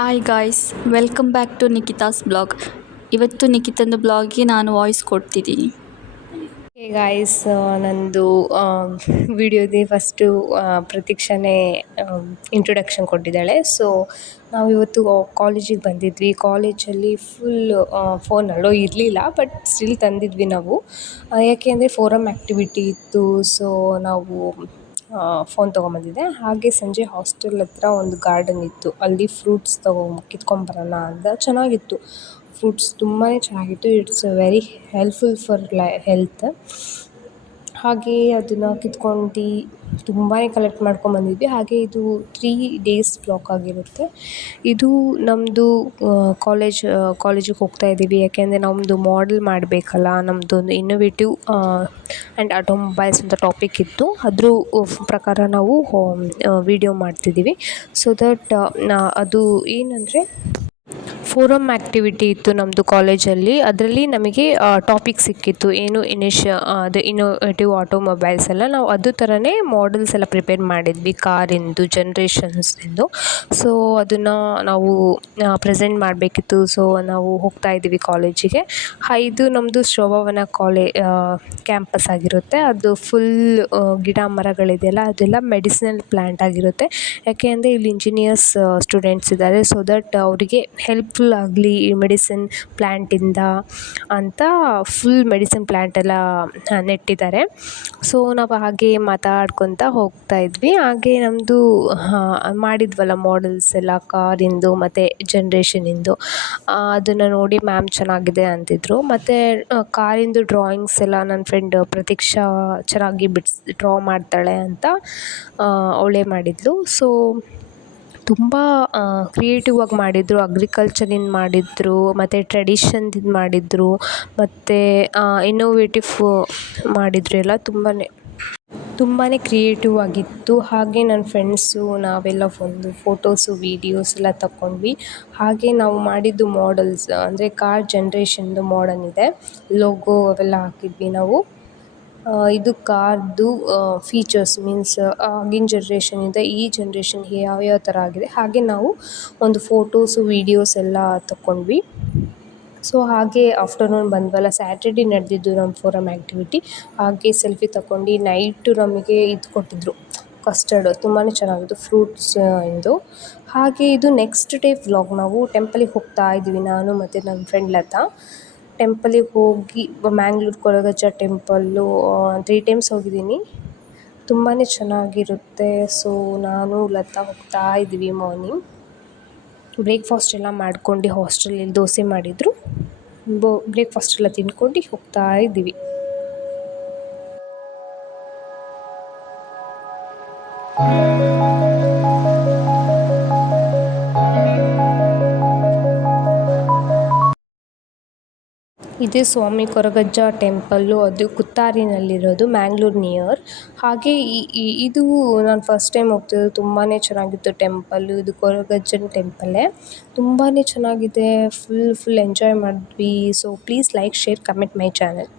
Hi guys, welcome back to Nikhita's blog. ಇವತ್ತು ನಿಖಿತಂದು ಬ್ಲಾಗ್ಗೆ ನಾನು ವಾಯ್ಸ್ ಕೊಡ್ತಿದ್ದೀನಿ. ಹೇ ಗಾಯ್ಸ್, ನಂದು ವಿಡಿಯೋದೇ ಫಸ್ಟು ಪ್ರತೀಕ್ಷಾನೇ ಇಂಟ್ರೊಡಕ್ಷನ್ ಕೊಟ್ಟಿದ್ದಾಳೆ. ಸೊ ನಾವಿವತ್ತು ಕಾಲೇಜಿಗೆ ಬಂದಿದ್ವಿ. ಕಾಲೇಜಲ್ಲಿ ಫುಲ್ ಫೋನ್ ಅಲೋ ಇರಲಿಲ್ಲ, ಬಟ್ ಸ್ಟಿಲ್ ತಂದಿದ್ವಿ ನಾವು. ಯಾಕೆ ಅಂದರೆ ಫೋರಮ್ ಆ್ಯಕ್ಟಿವಿಟಿ ಇತ್ತು. ಸೊ ನಾವು ಫೋನ್ ತೊಗೊಂಬಂದಿದ್ದೆ. ಹಾಗೆ ಸಂಜೆ ಹಾಸ್ಟೆಲ್ ಹತ್ರ ಒಂದು ಗಾರ್ಡನ್ ಇತ್ತು, ಅಲ್ಲಿ ಫ್ರೂಟ್ಸ್ ಕಿತ್ಕೊಂಬರೋಣ ಅಂತ. ಚೆನ್ನಾಗಿತ್ತು, ಫ್ರೂಟ್ಸ್ ತುಂಬಾ ಚೆನ್ನಾಗಿತ್ತು. It's very helpful for health. ಹಾಗೆ ಅದನ್ನು ಕಿತ್ಕೊಂಡು ತುಂಬಾ ಕಲೆಕ್ಟ್ ಮಾಡ್ಕೊಂಬಂದಿದ್ವಿ. ಹಾಗೆ ಇದು 3 days ಬ್ಲಾಕ್ ಆಗಿರುತ್ತೆ. ಇದು ನಮ್ಮದು ಕಾಲೇಜಿಗೆ ಹೋಗ್ತಾ ಇದ್ದೀವಿ, ಯಾಕೆಂದರೆ ನಮ್ಮದು ಮಾಡೆಲ್ ಮಾಡಬೇಕಲ್ಲ. ನಮ್ಮದೊಂದು ಇನ್ನೋವೇಟಿವ್ ಆ್ಯಂಡ್ ಆಟೋಮೊಬೈಲ್ಸ್ ಅಂತ ಟಾಪಿಕ್ ಇತ್ತು. ಅದ್ರ ಪ್ರಕಾರ ನಾವು ವಿಡಿಯೋ ಮಾಡ್ತಿದ್ದೀವಿ. ಸೊ ದಟ್ ಅದು ಏನಂದರೆ ಫೋರಮ್ ಆ್ಯಕ್ಟಿವಿಟಿ ಇತ್ತು ನಮ್ಮದು ಕಾಲೇಜಲ್ಲಿ. ಅದರಲ್ಲಿ ನಮಗೆ ಟಾಪಿಕ್ ಸಿಕ್ಕಿತ್ತು, ಏನು ಅದು ಇನ್ನೋವೇಟಿವ್ ಆಟೋಮೊಬೈಲ್ಸ್ ಎಲ್ಲ. ನಾವು ಅದು ಥರನೇ ಮಾಡೆಲ್ಸ್ ಎಲ್ಲ ಪ್ರಿಪೇರ್ ಮಾಡಿದ್ವಿ, ಕಾರಿಂದು, ಜನ್ರೇಷನ್ಸ್ದು. ಸೊ ಅದನ್ನು ನಾವು ಪ್ರೆಸೆಂಟ್ ಮಾಡಬೇಕಿತ್ತು. ಸೊ ನಾವು ಹೋಗ್ತಾ ಇದ್ದೀವಿ ಕಾಲೇಜಿಗೆ. ಇದು ನಮ್ಮದು ಶೋಭಾವನ ಕ್ಯಾಂಪಸ್ ಆಗಿರುತ್ತೆ. ಅದು ಫುಲ್ ಗಿಡ ಮರಗಳಿದೆಯಲ್ಲ, ಅದೆಲ್ಲ ಮೆಡಿಸಿನಲ್ ಪ್ಲ್ಯಾಂಟ್ ಆಗಿರುತ್ತೆ. ಯಾಕೆ ಅಂದರೆ ಇಲ್ಲಿ ಇಂಜಿನಿಯರ್ಸ್ ಸ್ಟೂಡೆಂಟ್ಸ್ ಇದ್ದಾರೆ. ಸೊ ದಟ್ ಅವರಿಗೆ ಹೆಲ್ಪ್ಫುಲ್ ಆಗಲಿ ಈ ಮೆಡಿಸಿನ್ ಪ್ಲ್ಯಾಂಟಿಂದ ಅಂತ ಫುಲ್ ಮೆಡಿಸಿನ್ ಪ್ಲ್ಯಾಂಟ್ ಎಲ್ಲ ನೆಟ್ಟಿದ್ದಾರೆ. ಸೊ ನಾವು ಹಾಗೆ ಮಾತಾಡ್ಕೊತ ಹೋಗ್ತಾ ಇದ್ವಿ. ಹಾಗೆ ನಮ್ಮದು ಮಾಡಿದ್ವಲ್ಲ ಮಾಡೆಲ್ಸ್ ಎಲ್ಲ, ಕಾರಿಂದು ಮತ್ತು ಜನ್ರೇಷನಿಂದು, ಅದನ್ನು ನೋಡಿ ಮ್ಯಾಮ್ ಚೆನ್ನಾಗಿದೆ ಅಂತಿದ್ರು. ಮತ್ತು ಕಾರಿಂದು ಡ್ರಾಯಿಂಗ್ಸ್ ಎಲ್ಲ ನನ್ನ ಫ್ರೆಂಡ್ ಪ್ರತೀಕ್ಷಾ ಚೆನ್ನಾಗಿ ಡ್ರಾ ಮಾಡ್ತಾಳೆ ಅಂತ ಅವಳೇ ಮಾಡಿದ್ಲು. ಸೊ ತುಂಬ ಕ್ರಿಯೇಟಿವ್ ಆಗಿ ಮಾಡಿದರು. ಅಗ್ರಿಕಲ್ಚರಿಂದ ಮಾಡಿದರು, ಮತ್ತು ಟ್ರೆಡಿಷನ್ದಿಂದ ಮಾಡಿದರು, ಮತ್ತು ಇನ್ನೋವೇಟಿವ್ ಮಾಡಿದರು. ಎಲ್ಲ ತುಂಬಾ ಕ್ರಿಯೇಟಿವ್ ಆಗಿತ್ತು. ಹಾಗೆ ನನ್ನ ಫ್ರೆಂಡ್ಸು ನಾವೆಲ್ಲ ಒಂದು ಫೋಟೋಸು ವೀಡಿಯೋಸ್ ಎಲ್ಲ ತಗೊಂಡ್ವಿ. ಹಾಗೆ ನಾವು ಮಾಡಿದ್ದು ಮಾಡೆಲ್ಸ್ ಅಂದರೆ ಕಾರ್ ಜನ್ರೇಷನ್ದು ಮಾಡಲ್ ಇದೆ, ಲೋಗೋ ಅವೆಲ್ಲ ಹಾಕಿದ್ವಿ ನಾವು. ಇದು ಕಾರ್ದು ಫೀಚರ್ಸ್ ಮೀನ್ಸ್ ಆಗಿನ ಜನ್ರೇಷನಿಂದ ಈ ಜನ್ರೇಷನ್ಗೆ ಯಾವ್ಯಾವ ಥರ ಆಗಿದೆ, ಹಾಗೆ ನಾವು ಒಂದು ಫೋಟೋಸು ವೀಡಿಯೋಸ್ ಎಲ್ಲ ತಗೊಂಡ್ವಿ. ಸೊ ಹಾಗೆ ಆಫ್ಟರ್ನೂನ್ ಬಂದ್ವಲ್ಲ, ಸ್ಯಾಟರ್ಡೇ ನಡೆದಿದ್ದು ನಮ್ಮ ಫೋರಮ್ ಆ್ಯಕ್ಟಿವಿಟಿ. ಹಾಗೆ ಸೆಲ್ಫಿ ತಗೊಂಡು ನೈಟು ನಮಗೆ ಇದು ಕೊಟ್ಟಿದ್ದರು, ಕಸ್ಟರ್ಡ್ ತುಂಬಾ ಚೆನ್ನಾಗಿತ್ತು, ಫ್ರೂಟ್ಸ್ ಇಂದು. ಹಾಗೆ ಇದು ನೆಕ್ಸ್ಟ್ ಡೇ ವ್ಲಾಗ್. ನಾವು ಟೆಂಪಲಿಗೆ ಹೋಗ್ತಾ ಇದ್ವಿ, ನಾನು ಮತ್ತು ನನ್ನ ಫ್ರೆಂಡ್ ಲತಾ. ಟೆಂಪಲಿಗೆ ಹೋಗಿ ಮ್ಯಾಂಗ್ಳೂರು ಕೊರಗಜ್ಜ ಟೆಂಪಲ್ಲು 3 times ಹೋಗಿದ್ದೀನಿ, ತುಂಬಾ ಚೆನ್ನಾಗಿರುತ್ತೆ. ಸೊ ನಾನು ಲತಾ ಹೋಗ್ತಾ ಇದ್ವಿ. ಮಾರ್ನಿಂಗ್ ಬ್ರೇಕ್ಫಾಸ್ಟ್ ಎಲ್ಲ ಮಾಡ್ಕೊಂಡು ಹಾಸ್ಟೆಲಲ್ಲಿ ದೋಸೆ ಮಾಡಿದರು. ಬ್ರೇಕ್ಫಾಸ್ಟ್ ಎಲ್ಲ ತಿಂದ್ಕೊಂಡು ಹೋಗ್ತಾ ಇದ್ದೀವಿ. ಇದು ಸ್ವಾಮಿ ಕೊರಗಜ್ಜ ಟೆಂಪಲ್ಲು, ಅದು ಕುತ್ತಾರಿನಲ್ಲಿರೋದು, ಮ್ಯಾಂಗ್ಳೂರು ನಿಯರ್. ಹಾಗೆ ಇದು ನಾನು ಫಸ್ಟ್ ಟೈಮ್ ಹೋಗ್ತಿರೋದು. ತುಂಬಾ ಚೆನ್ನಾಗಿತ್ತು ಟೆಂಪಲ್ಲು. ಇದು ಕೊರಗಜ್ಜನ ಟೆಂಪಲ್ಲೇ, ತುಂಬಾ ಚೆನ್ನಾಗಿದೆ. ಫುಲ್ ಎಂಜಾಯ್ ಮಾಡಿದ್ವಿ. So please like, share, comment my channel.